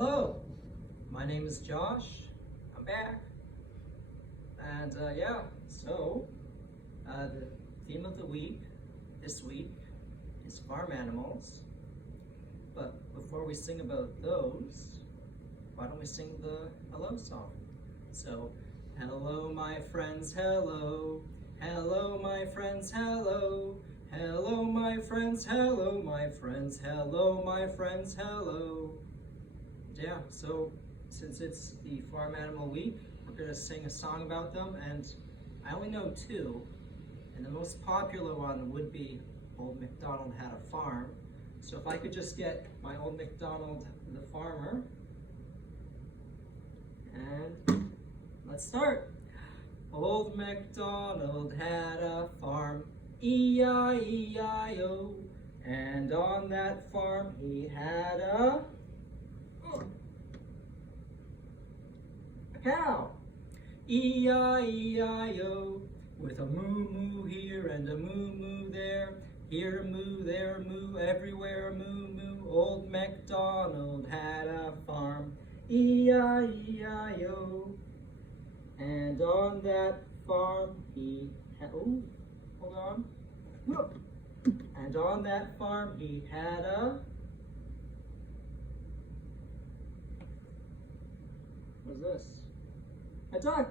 Hello, my name is Josh. I'm back. And the theme of the week, this week, is farm animals. But before we sing about those, why don't we sing the hello song? So, hello my friends, hello. Hello my friends, hello. Hello my friends, hello my friends, hello my friends, hello. Yeah, so since it's the Farm Animal Week, we're gonna sing a song about them, and I only know two, and the most popular one would be Old MacDonald Had a Farm. So if I could just get my Old MacDonald the Farmer, and let's start. Old MacDonald had a farm, E-I-E-I-O, and on that farm he had a cow, E-I-E-I-O, with a moo-moo here and a moo-moo there, here a moo, there a moo, everywhere a moo-moo. Old MacDonald had a farm, E-I-E-I-O, and on that farm he had, oh, hold on, and on that farm he had a, what's this? A duck,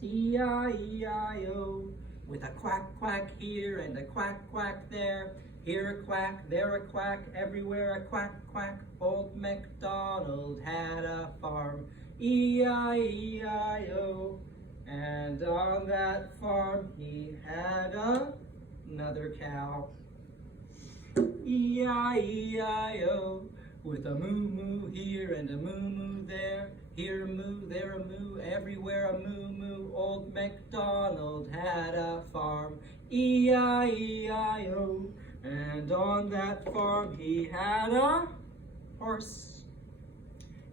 E-I-E-I-O, with a quack quack here and a quack quack there, here a quack, there a quack, everywhere a quack quack. Old MacDonald had a farm, E-I-E-I-O, and on that farm he had another cow, E-I-E-I-O, with a moo-moo here and a moo-moo there, here a moo, there a moo, everywhere a moo-moo. Old MacDonald had a farm, E-I-E-I-O, and on that farm he had a horse,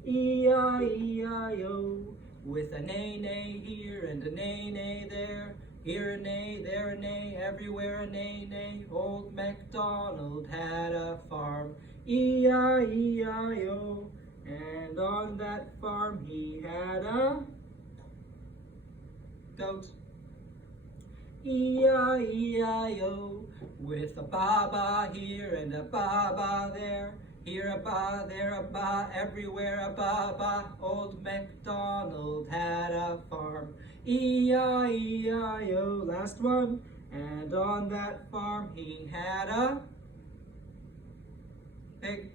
E-I-E-I-O, with a neigh-neigh here and a neigh-neigh there, here a neigh, there a neigh, everywhere a neigh-neigh. Old MacDonald had a farm, E-I-E-I-O, and on that farm he had a goat, E-I-E-I-O, with a ba-ba here and a ba-ba there, here a ba, there a ba, everywhere a ba-ba. Old MacDonald had a farm, E-I-E-I-O, last one, and on that farm he had a pig,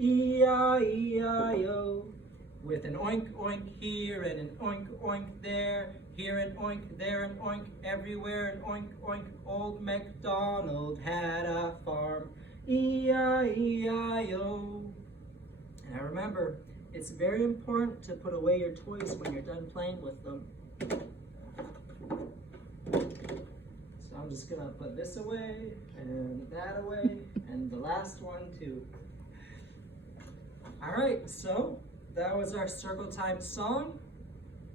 E-I-E-I-O, with an oink oink here and an oink oink there, here an oink, there an oink, everywhere an oink oink. Old MacDonald had a farm, E-I-E-I-O. And now remember, it's very important to put away your toys when you're done playing with them. So I'm just gonna put this away, and that away, and the last one too. All right, so that was our circle time song.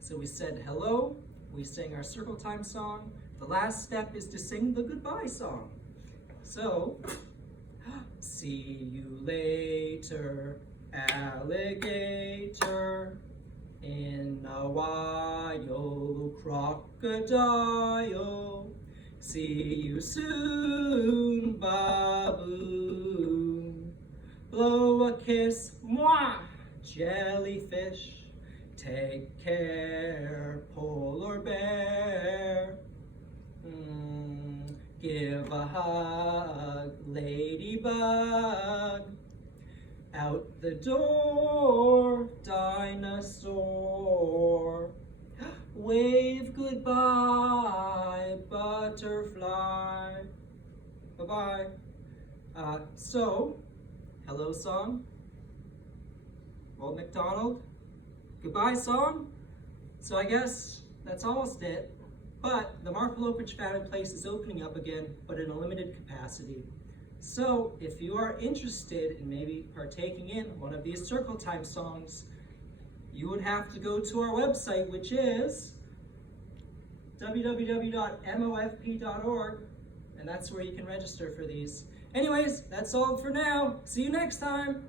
So we said hello, we sang our circle time song. The last step is to sing the goodbye song. So, see you later, alligator, in a while, crocodile. See you soon, baboon. Blow a kiss, mwah, jellyfish. Take care, polar bear. Give a hug, ladybug. Out the door, dinosaur. Wave goodbye, butterfly. Bye-bye. So, hello song, Old MacDonald, goodbye song. So I guess that's almost it. But the Marpolopich Family Place is opening up again, but in a limited capacity. So if you are interested in maybe partaking in one of these circle time songs, you would have to go to our website, which is www.mofp.org, and that's where you can register for these. Anyways, that's all for now. See you next time.